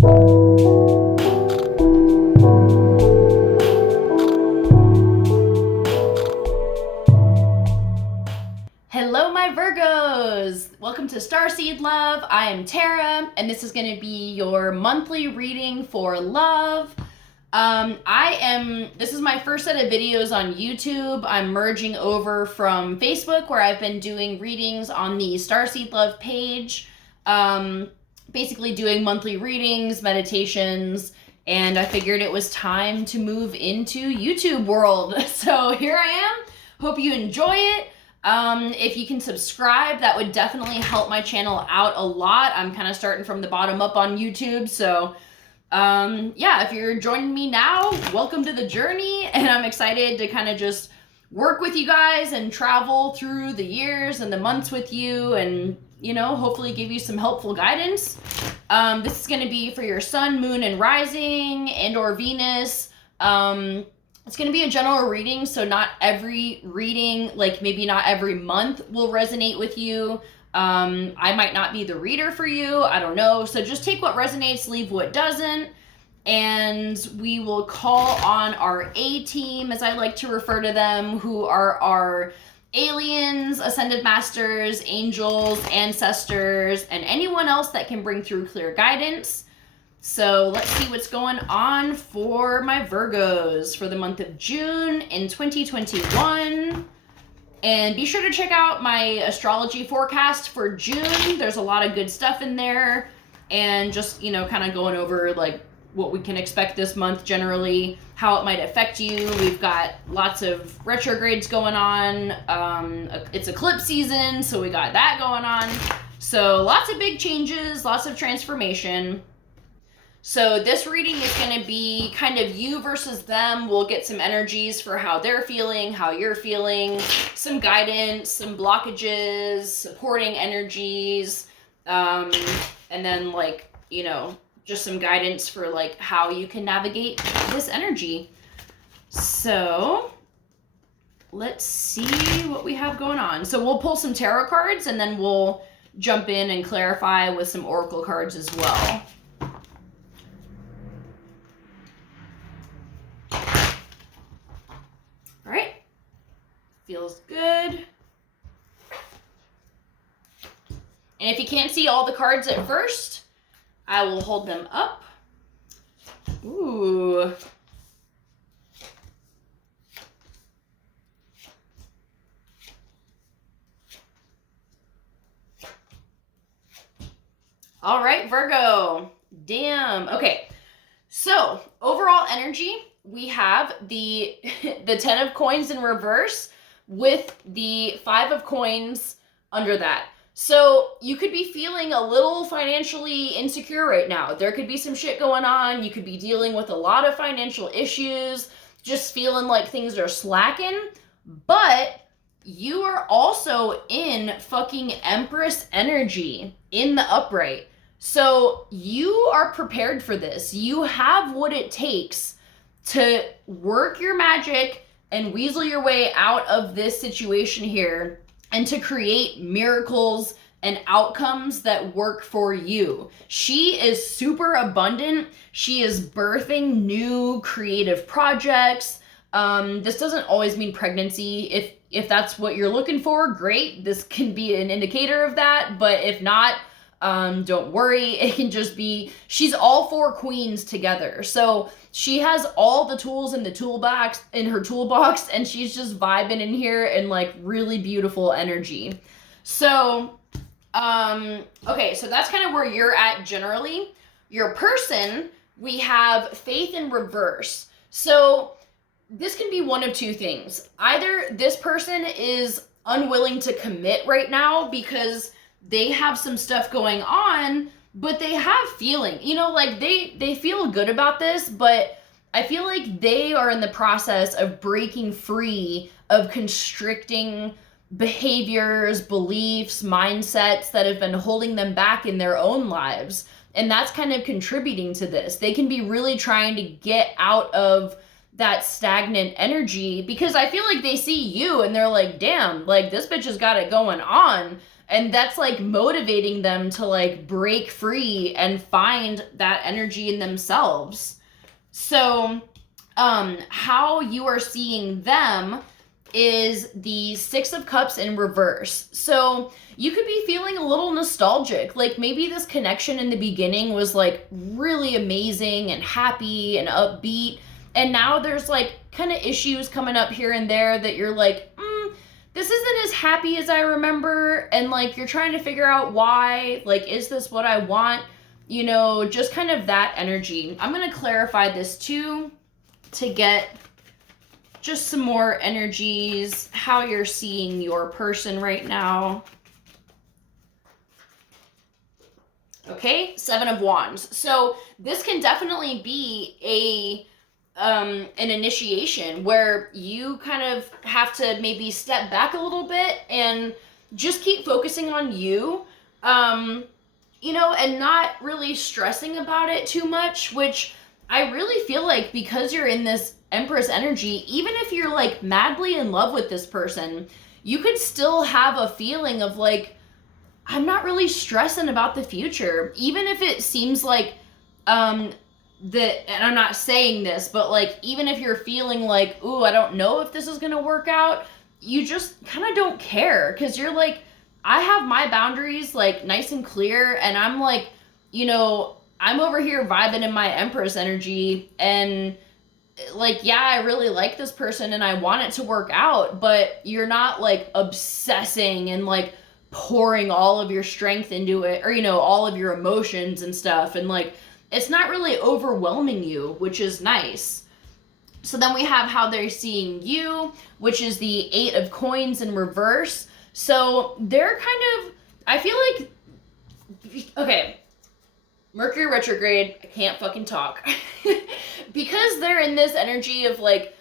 Hello, my Virgos! Welcome to Starseed Love. I am Tara, and this is going to be your monthly reading for love. This is my first set of videos on YouTube. I'm merging over from Facebook, where I've been doing readings on the Starseed Love page. Basically doing monthly readings, meditations, and I figured it was time to move into YouTube world. So here I am. Hope you enjoy it. If you can subscribe, that would definitely help my channel out a lot. I'm kind of starting from the bottom up on YouTube, so yeah, if you're joining me now, welcome to the journey, and I'm excited to kind of just work with you guys and travel through the years and the months with you, and you know, hopefully give you some helpful guidance. This is going to be for your sun, moon, and rising, and or Venus. It's going to be a general reading, so not every reading, like maybe not every month, will resonate with you. I might not be the reader for you. I don't know. So just take what resonates, leave what doesn't. And we will call on our A-team, as I like to refer to them, who are our aliens, ascended masters, angels, ancestors, and anyone else that can bring through clear guidance. So let's see what's going on for my Virgos for the month of June in 2021. And be sure to check out my astrology forecast for June. There's a lot of good stuff in there. And just, you know, kind of going over like what we can expect this month generally, how it might affect you. We've got lots of retrogrades going on. It's eclipse season, so we got that going on. So lots of big changes, lots of transformation. So this reading is going to be kind of you versus them. We'll get some energies for how they're feeling, how you're feeling, some guidance, some blockages, supporting energies, and then like, you know, just some guidance for like how you can navigate this energy. So let's see what we have going on. So we'll pull some tarot cards and then we'll jump in and clarify with some oracle cards as well. All right, feels good. And if you can't see all the cards at first, I will hold them up. Ooh. All right, Virgo. Damn. Okay. So, overall energy, we have the 10 of coins in reverse with the 5 of coins under that. So you could be feeling a little financially insecure right now. There could be some shit going on. You could be dealing with a lot of financial issues, just feeling like things are slacking. But you are also in fucking Empress energy in the upright. So you are prepared for this. You have what it takes to work your magic and weasel your way out of this situation here and to create miracles and outcomes that work for you. She is super abundant. She is birthing new creative projects. This doesn't always mean pregnancy. If that's what you're looking for, great. This can be an indicator of that. But if not, don't worry. It can just be, she's all 4 queens together. So she has all the tools in the toolbox, in her toolbox, and she's just vibing in here in like really beautiful energy. So, okay, so that's kind of where you're at generally. Your person, we have faith in reverse. So this can be one of two things. Either this person is unwilling to commit right now because they have some stuff going on, but they have feeling, you know, like they feel good about this, but I feel like they are in the process of breaking free of constricting behaviors, beliefs, mindsets that have been holding them back in their own lives. And that's kind of contributing to this. They can be really trying to get out of that stagnant energy because I feel like they see you and they're like, damn, like this bitch has got it going on. And that's like motivating them to like break free and find that energy in themselves. So, how you are seeing them is the Six of Cups in reverse. So you could be feeling a little nostalgic. Like maybe this connection in the beginning was like really amazing and happy and upbeat. And now there's like kind of issues coming up here and there that you're like, this isn't as happy as I remember. And like you're trying to figure out why. Like, is this what I want? You know, just kind of that energy. I'm going to clarify this too to get just some more energies, how you're seeing your person right now. Okay, Seven of Wands. So this can definitely be an initiation where you kind of have to maybe step back a little bit and just keep focusing on you, you know, and not really stressing about it too much, which I really feel like because you're in this Empress energy, even if you're like madly in love with this person, you could still have a feeling of like, I'm not really stressing about the future. Even if it seems like, and I'm not saying this, but like, even if you're feeling like, ooh, I don't know if this is going to work out, you just kind of don't care. Cause you're like, I have my boundaries like nice and clear. And I'm like, you know, I'm over here vibing in my Empress energy and like, yeah, I really like this person and I want it to work out, but you're not like obsessing and like pouring all of your strength into it, or, you know, all of your emotions and stuff. And like, it's not really overwhelming you, which is nice. So then we have how they're seeing you, which is the Eight of Coins in reverse. So they're kind of, I feel like, okay, Mercury retrograde, I can't fucking talk. Because they're in this energy of like,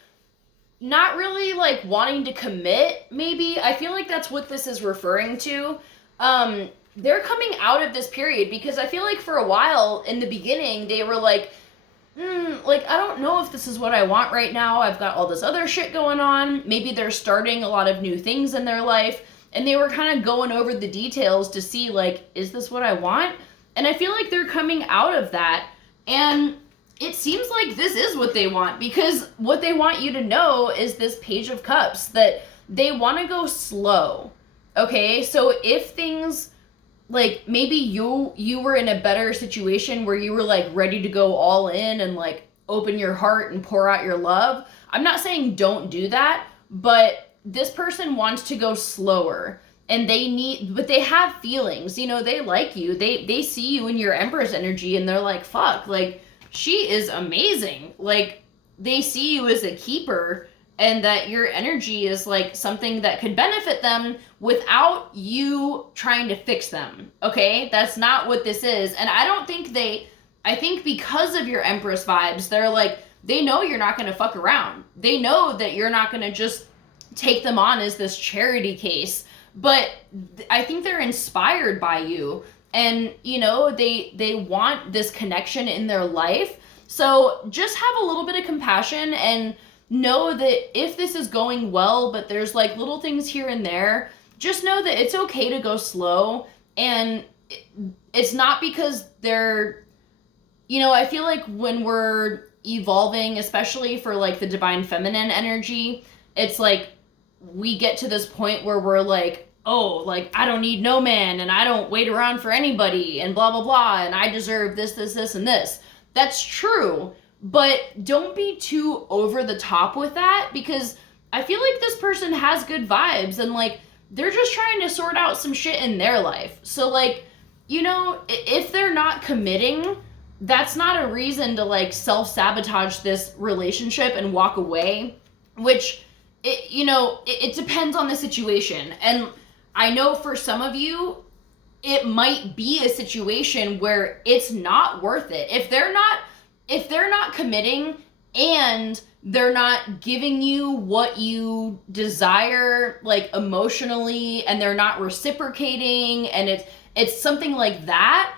not really like wanting to commit, maybe. I feel like that's what this is referring to. They're coming out of this period because I feel like for a while in the beginning, they were like, like, I don't know if this is what I want right now. I've got all this other shit going on. Maybe they're starting a lot of new things in their life. And they were kind of going over the details to see like, is this what I want? And I feel like they're coming out of that. And it seems like this is what they want, because what they want you to know is this Page of Cups, that they want to go slow. Okay, so if things, like maybe you were in a better situation where you were like ready to go all in and like open your heart and pour out your love. I'm not saying don't do that, but this person wants to go slower. And but they have feelings, you know, they like you. They see you in your Empress energy and they're like, fuck, like, she is amazing. Like, they see you as a keeper and that your energy is like something that could benefit them without you trying to fix them. Okay? That's not what this is. And I don't think I think because of your Empress vibes, they're like, they know you're not going to fuck around. They know that you're not going to just take them on as this charity case. But I think they're inspired by you. And, you know, they want this connection in their life. So just have a little bit of compassion and know that if this is going well, but there's like little things here and there, just know that it's okay to go slow. And it's not because they're, you know, I feel like when we're evolving, especially for like the divine feminine energy, it's like we get to this point where we're like, oh, like, I don't need no man, and I don't wait around for anybody, and blah, blah, blah, and I deserve this, this, this, and this. That's true, but don't be too over the top with that, because I feel like this person has good vibes, and, like, they're just trying to sort out some shit in their life. So, like, you know, if they're not committing, that's not a reason to, like, self-sabotage this relationship and walk away, which, it depends on the situation. And I know for some of you, it might be a situation where it's not worth it. If they're not committing and they're not giving you what you desire, like emotionally, and they're not reciprocating, and it's something like that,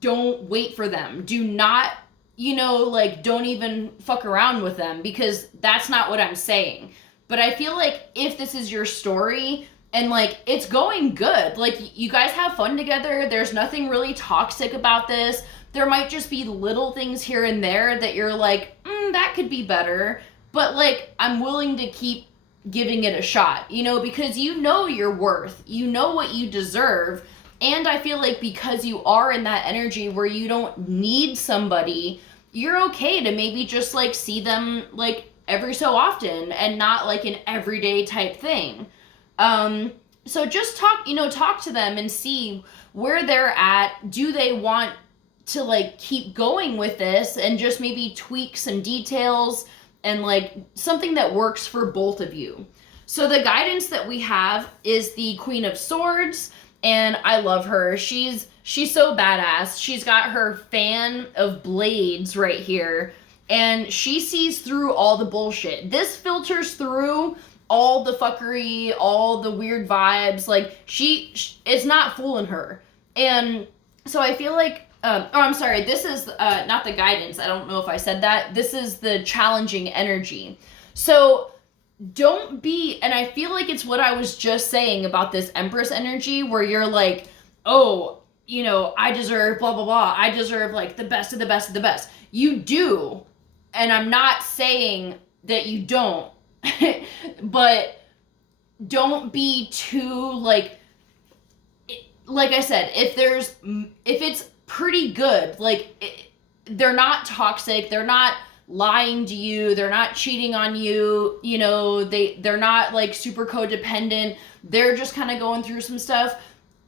don't wait for them. Do not, don't even fuck around with them, because that's not what I'm saying. But I feel like if this is your story, And like it's going good. Like you guys have fun together. There's nothing really toxic about this. There might just be little things here and there that you're like, that could be better. But like I'm willing to keep giving it a shot, you know, because you know your worth. You know what you deserve. And I feel like because you are in that energy where you don't need somebody, you're okay to maybe just like see them like every so often and not like an everyday type thing. So just talk to them and see where they're at. Do they want to like keep going with this and just maybe tweak some details and like something that works for both of you? So the guidance that we have is the Queen of Swords, and I love her. She's so badass. She's got her fan of blades right here, and she sees through all the bullshit. This filters through all the fuckery, all the weird vibes. Like it's not fooling her. And so I feel like I'm sorry, this is not the guidance. I don't know if I said that. This is the challenging energy. So don't be, and I feel like it's what I was just saying about this Empress energy where you're like, oh, you know, I deserve blah, blah, blah. I deserve like the best of the best of the best. You do. And I'm not saying that you don't. But don't be too like I said, if it's pretty good, like they're not toxic, they're not lying to you, they're not cheating on you, you know, they're not like super codependent, they're just kind of going through some stuff.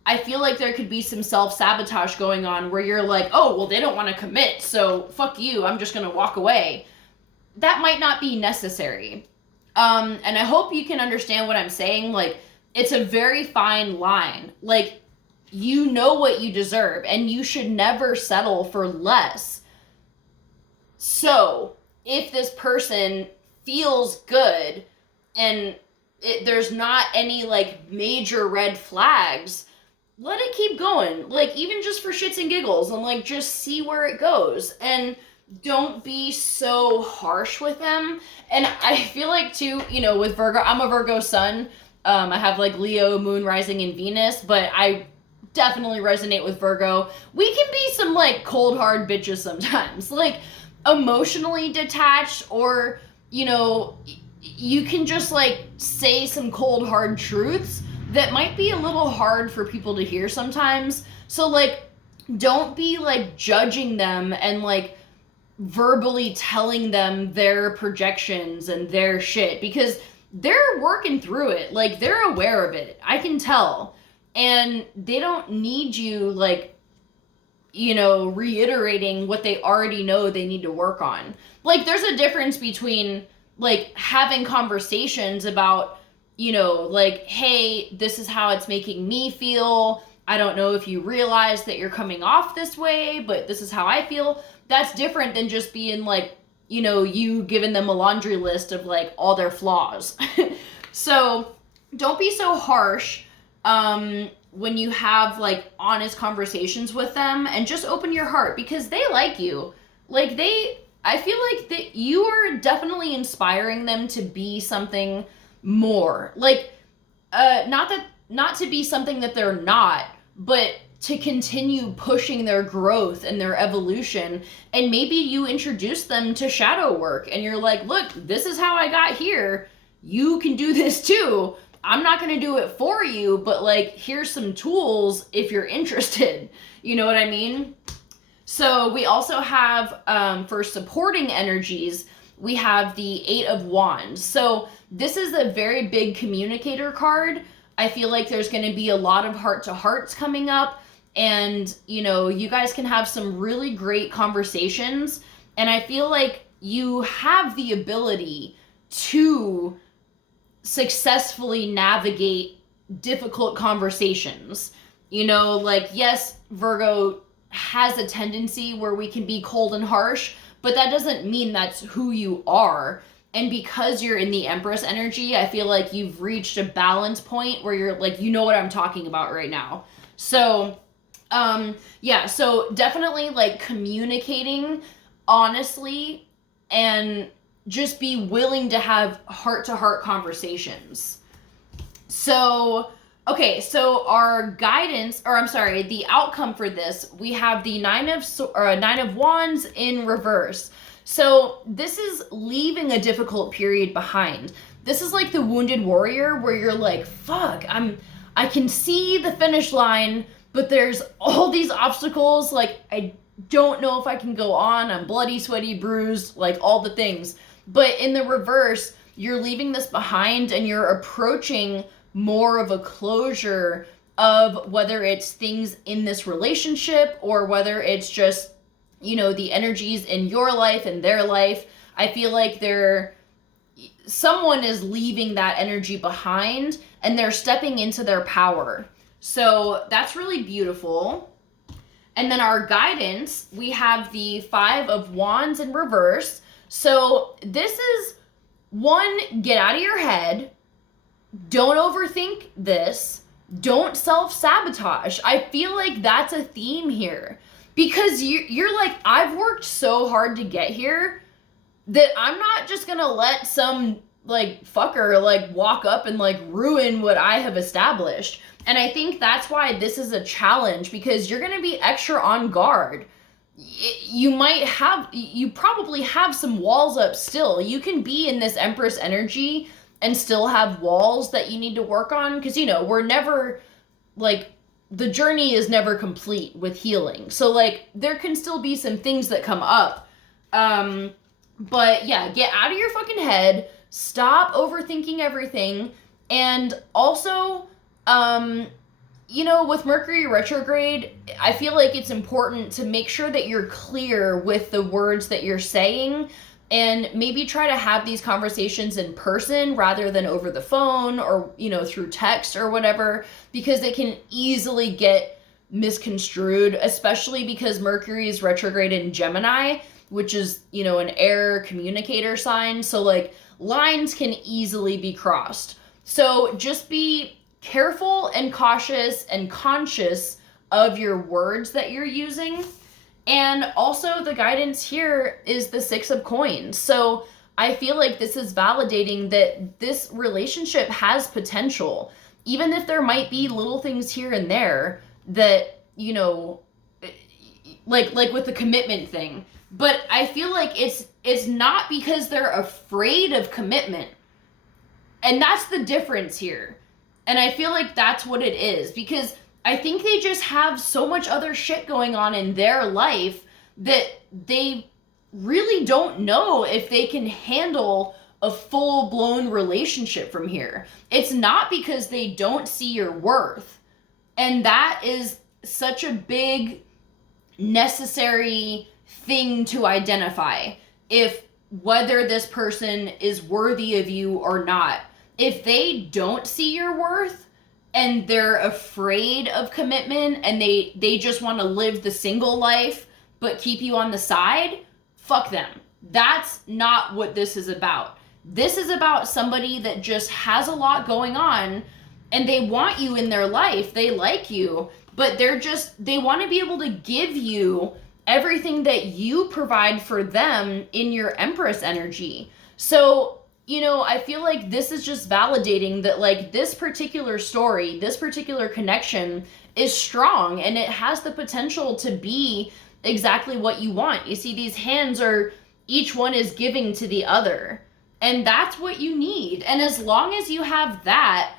I feel like there could be some self-sabotage going on where you're like, oh, well, they don't want to commit, so fuck you, I'm just gonna walk away. That might not be necessary. And I hope you can understand what I'm saying. Like, it's a very fine line. Like, you know what you deserve, and you should never settle for less. So, if this person feels good, and there's not any, like, major red flags, let it keep going. Like, even just for shits and giggles, and, like, just see where it goes. And don't be so harsh with them. And I feel like too, you know, with Virgo, I'm a Virgo sun. I have like Leo, Moon, Rising, and Venus, but I definitely resonate with Virgo. We can be some like cold hard bitches sometimes, like emotionally detached, or you know, you can just like say some cold hard truths that might be a little hard for people to hear sometimes. So like, don't be like judging them and like verbally telling them their projections and their shit, because they're working through it. Like, they're aware of it. I can tell. And they don't need you, like, you know, reiterating what they already know they need to work on. Like, there's a difference between, like, having conversations about, you know, like, hey, this is how it's making me feel. I don't know if you realize that you're coming off this way, but this is how I feel. That's different than just being like, you know, you giving them a laundry list of like all their flaws. So don't be so harsh when you have like honest conversations with them, and just open your heart, because they like you. Like I feel like that you are definitely inspiring them to be something more. Like, not to be something that they're not, but to continue pushing their growth and their evolution. And maybe you introduce them to shadow work and you're like, look, this is how I got here. You can do this too. I'm not going to do it for you, but like, here's some tools if you're interested. You know what I mean? So we also have, for supporting energies, we have the Eight of Wands. So this is a very big communicator card. I feel like there's going to be a lot of heart-to-hearts coming up. And, you know, you guys can have some really great conversations. And I feel like you have the ability to successfully navigate difficult conversations. You know, like, yes, Virgo has a tendency where we can be cold and harsh, but that doesn't mean that's who you are. And because you're in the Empress energy, I feel like you've reached a balance point where you're like, you know what I'm talking about right now. So, yeah, so definitely like communicating honestly, and just be willing to have heart-to-heart conversations. So, okay, so our guidance, or I'm sorry, the outcome for this, we have the Nine of Wands in reverse. So this is leaving a difficult period behind. This is like the wounded warrior where you're like, fuck, I can see the finish line, but there's all these obstacles. Like, I don't know if I can go on. I'm bloody, sweaty, bruised, like all the things. But in the reverse, you're leaving this behind and you're approaching more of a closure of whether it's things in this relationship or whether it's just, you know, the energies in your life and their life. I feel like someone is leaving that energy behind and they're stepping into their power. So that's really beautiful. And then our guidance, we have the Five of Wands in reverse. So this is one, get out of your head. Don't overthink this. Don't self-sabotage. I feel like that's a theme here. Because you're like, I've worked so hard to get here that I'm not just gonna let some like fucker like walk up and like ruin what I have established. And I think that's why this is a challenge, because you're gonna be extra on guard. You probably have some walls up still. You can be in this Empress energy and still have walls that you need to work on, because, you know, we're never, like, the journey is never complete with healing. So, like, there can still be some things that come up. But, yeah, get out of your fucking head. Stop overthinking everything. And also, you know, with Mercury retrograde, I feel like it's important to make sure that you're clear with the words that you're saying, and maybe try to have these conversations in person rather than over the phone or, you know, through text or whatever, because it can easily get misconstrued, especially because Mercury is retrograde in Gemini, which is, you know, an air communicator sign. So, like, lines can easily be crossed. So just be careful and cautious and conscious of your words that you're using. And also the guidance here is the Six of Coins. So I feel like this is validating that this relationship has potential, even if there might be little things here and there that, you know, like with the commitment thing. But I feel like it's not because they're afraid of commitment. And that's the difference here. And I feel like that's what it is, because I think they just have so much other shit going on in their life that they really don't know if they can handle a full-blown relationship from here. It's not because they don't see your worth. And that is such a big, necessary thing to identify. If whether this person is worthy of you or not. If they don't see your worth and they're afraid of commitment and they just want to live the single life but keep you on the side, fuck them. That's not what this is about. This is about somebody that just has a lot going on and they want you in their life. They like you, but they want to be able to give you everything that you provide for them in your Empress energy. So, you know, I feel like this is just validating that, like, this particular story, this particular connection is strong and it has the potential to be exactly what you want. You see, these hands are, each one is giving to the other. And that's what you need. And as long as you have that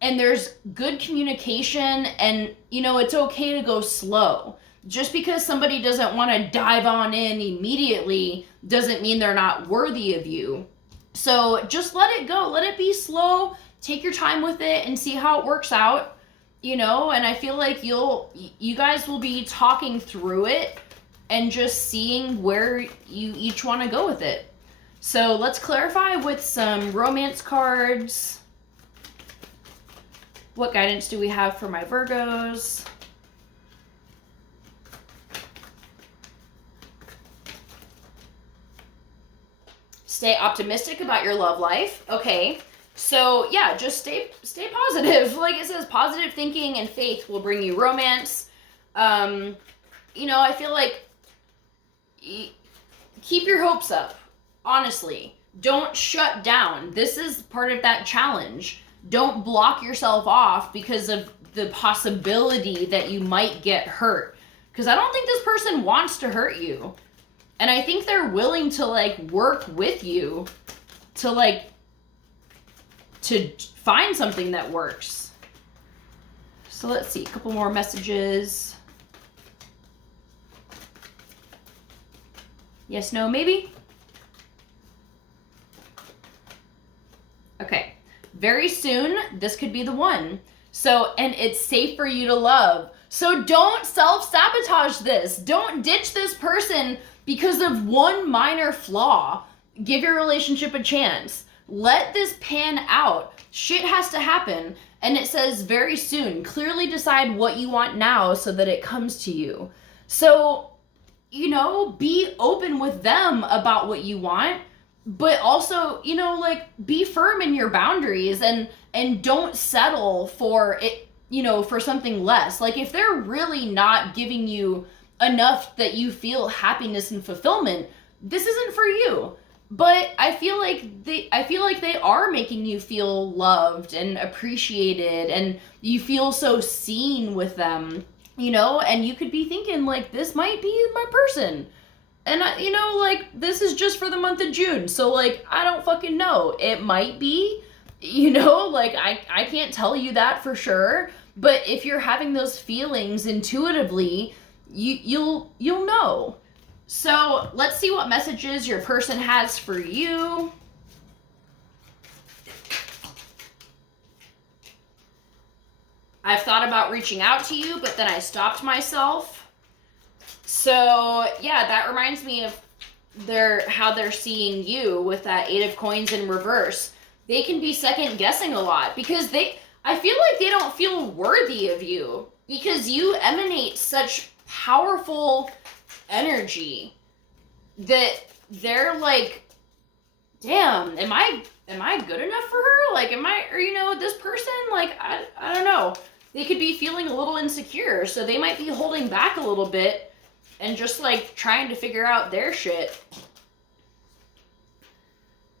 and there's good communication and, you know, it's okay to go slow. Just because somebody doesn't want to dive on in immediately doesn't mean they're not worthy of you. So just let it go. Let it be slow. Take your time with it and see how it works out, you know, and I feel like you guys will be talking through it and just seeing where you each want to go with it. So let's clarify with some romance cards. What guidance do we have for my Virgos? Stay optimistic about your love life. Okay. So yeah, just stay positive. Like it says, positive thinking and faith will bring you romance. You know, I feel like keep your hopes up. Honestly, don't shut down. This is part of that challenge. don't block yourself off because of the possibility that you might get hurt. Because I don't think this person wants to hurt you. And I think they're willing to, like, work with you to, like, to find something that works. So let's see, a couple more messages. Yes, no, maybe? Okay. Very soon, this could be the one. So, and it's safe for you to love. So don't self-sabotage this. Don't ditch this person because of one minor flaw. Give your relationship a chance. Let this pan out. Shit has to happen. And it says very soon. Clearly decide what you want now so that it comes to you. So, you know, be open with them about what you want. But also, you know, like, be firm in your boundaries and don't settle for it, you know, for something less. Like, if they're really not giving you enough that you feel happiness and fulfillment, this isn't for you. But I feel like they are making you feel loved and appreciated, and you feel so seen with them, you know, and you could be thinking, like, this might be my person. And, you know, like, this is just for the month of June. So, like, I don't fucking know. It might be, you know, like, I can't tell you that for sure. But if you're having those feelings intuitively, you'll know. So, let's see what messages your person has for you. I've thought about reaching out to you, but then I stopped myself. So, yeah, that reminds me of how they're seeing you with that 8 of Coins in reverse. They can be second guessing a lot because I feel like they don't feel worthy of you because you emanate such powerful energy that they're like, damn, am I good enough for her? Like, or, you know, this person, like, I don't know. They could be feeling a little insecure, so they might be holding back a little bit and just, like, trying to figure out their shit.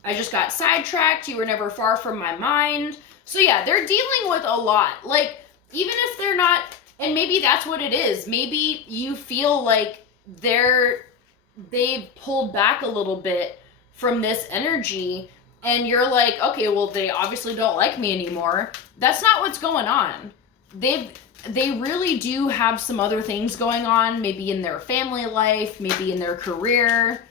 I just got sidetracked. You were never far from my mind. So, yeah, they're dealing with a lot. Like, even if they're not, and maybe that's what it is. Maybe you feel like they've pulled back a little bit from this energy, and you're like, okay, well, they obviously don't like me anymore. That's not what's going on. They really do have some other things going on, maybe in their family life, maybe in their career.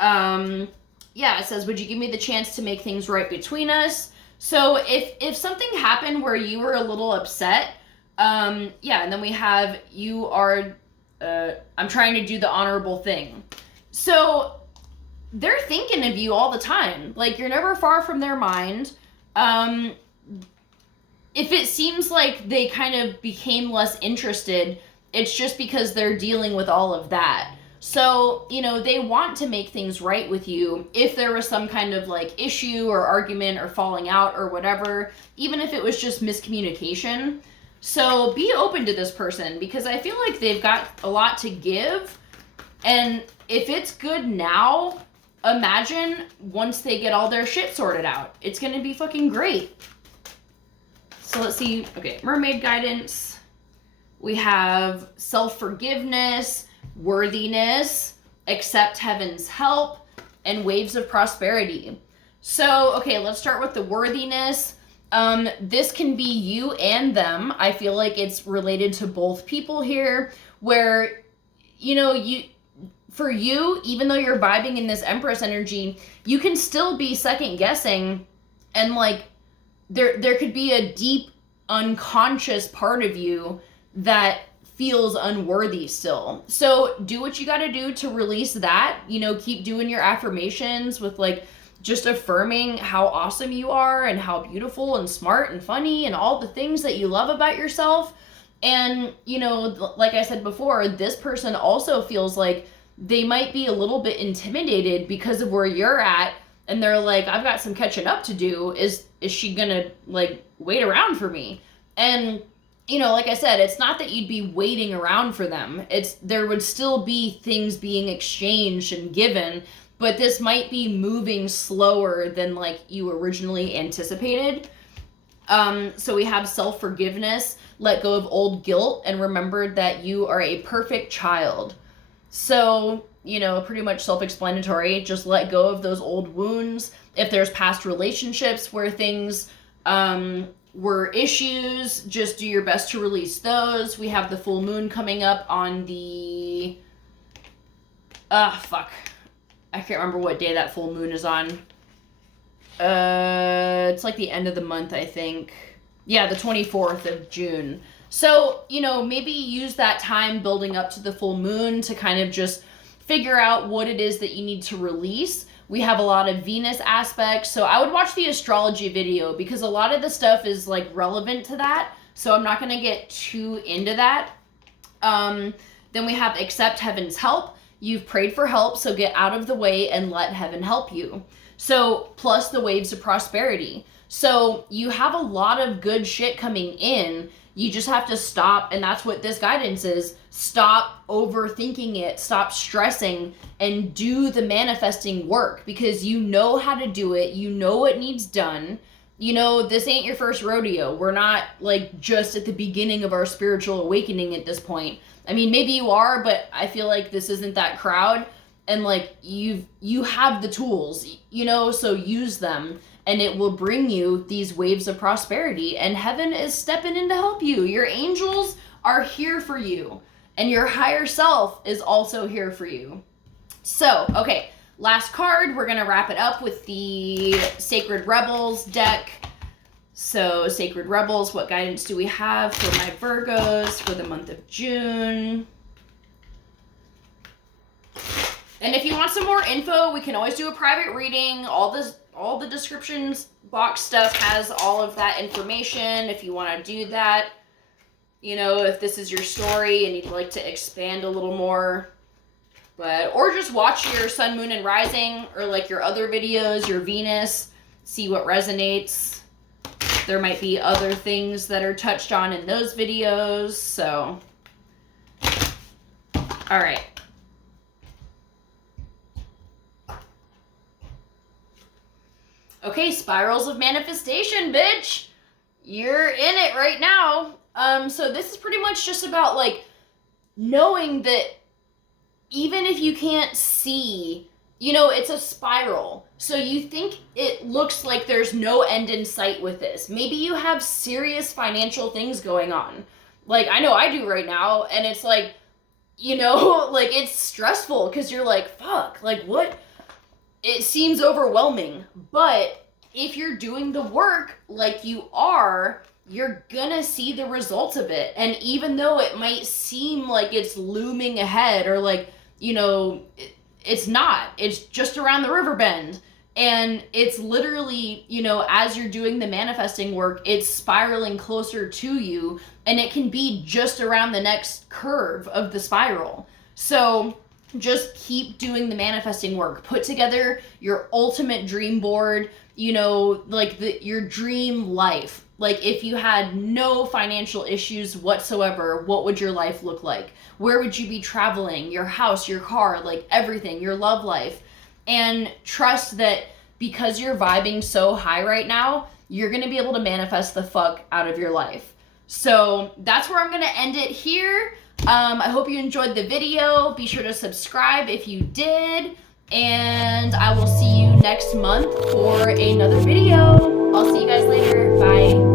Yeah, it says, would you give me the chance to make things right between us? So if something happened where you were a little upset, yeah, and then we have, you are, I'm trying to do the honorable thing. So they're thinking of you all the time. Like, you're never far from their mind. If it seems like they kind of became less interested, it's just because they're dealing with all of that. So, you know, they want to make things right with you if there was some kind of, like, issue or argument or falling out or whatever, even if it was just miscommunication. So be open to this person because I feel like they've got a lot to give. And if it's good now, imagine once they get all their shit sorted out. It's going to be fucking great. So let's see. Okay, mermaid guidance. We have self-forgiveness, worthiness, accept heaven's help, and waves of prosperity. So, okay, let's start with the worthiness. This can be you and them. I feel like it's related to both people here, where, you know, for you, even though you're vibing in this Empress energy, you can still be second guessing, and, like, there could be a deep unconscious part of you that feels unworthy still. So do what you got to do to release that. You know, keep doing your affirmations with, like, just affirming how awesome you are and how beautiful and smart and funny and all the things that you love about yourself. And, you know, like I said before, this person also feels like they might be a little bit intimidated because of where you're at. And they're like, I've got some catching up to do. Is she gonna, like, wait around for me? And, you know, like I said, it's not that you'd be waiting around for them. There would still be things being exchanged and given, but this might be moving slower than, like, you originally anticipated. So we have self-forgiveness, let go of old guilt, and remember that you are a perfect child. So, you know, pretty much self-explanatory. Just let go of those old wounds. If there's past relationships where things were issues, just do your best to release those. We have the full moon coming up on the... I can't remember what day that full moon is on. It's like the end of the month, I think. Yeah, the 24th of June. So, you know, maybe use that time building up to the full moon to kind of just figure out what it is that you need to release. We have a lot of Venus aspects, so I would watch the astrology video because a lot of the stuff is like relevant to that. So I'm not going to get too into that. Then we have accept heaven's help. You've prayed for help, so get out of the way and let heaven help you. So plus the waves of prosperity. So you have a lot of good shit coming in. You just have to stop, and that's what this guidance is. Stop overthinking it, stop stressing, and do the manifesting work because you know how to do it. You know what needs done. You know, this ain't your first rodeo. We're not like just at the beginning of our spiritual awakening at this point. I mean, maybe you are, but I feel like this isn't that crowd. And like you have the tools, you know, so use them. And it will bring you these waves of prosperity. And heaven is stepping in to help you. Your angels are here for you. And your higher self is also here for you. So, okay, last card. We're going to wrap it up with the Sacred Rebels deck. So, Sacred Rebels, what guidance do we have for my Virgos for the month of June? And if you want some more info, we can always do a private reading. All the descriptions box stuff has all of that information if you want to do that. You know, if this is your story and you'd like to expand a little more. Or just watch your sun, moon, and rising, or like your other videos, your Venus, see what resonates. There might be other things that are touched on in those videos, so. All right. Okay, spirals of manifestation, bitch. You're in it right now. So this is pretty much just about like knowing that even if you can't see, you know, it's a spiral. So you think it looks like there's no end in sight with this. Maybe you have serious financial things going on. Like I know I do right now, and it's like, you know, like it's stressful because you're like, fuck, like what? It seems overwhelming, but if you're doing the work like you are, you're gonna see the results of it. And even though it might seem like it's looming ahead or like, you know, it's not. It's just around the river bend. And it's literally, you know, as you're doing the manifesting work, it's spiraling closer to you, and it can be just around the next curve of the spiral. So just keep doing the manifesting work. Put together your ultimate dream board, you know, like your dream life. Like if you had no financial issues whatsoever, what would your life look like? Where would you be traveling? Your house, your car, like everything, your love life. And trust that because you're vibing so high right now, you're going to be able to manifest the fuck out of your life. So that's where I'm going to end it here. I hope you enjoyed the video. Be sure to subscribe if you did. And I will see you next month for another video. I'll see you guys later. Bye.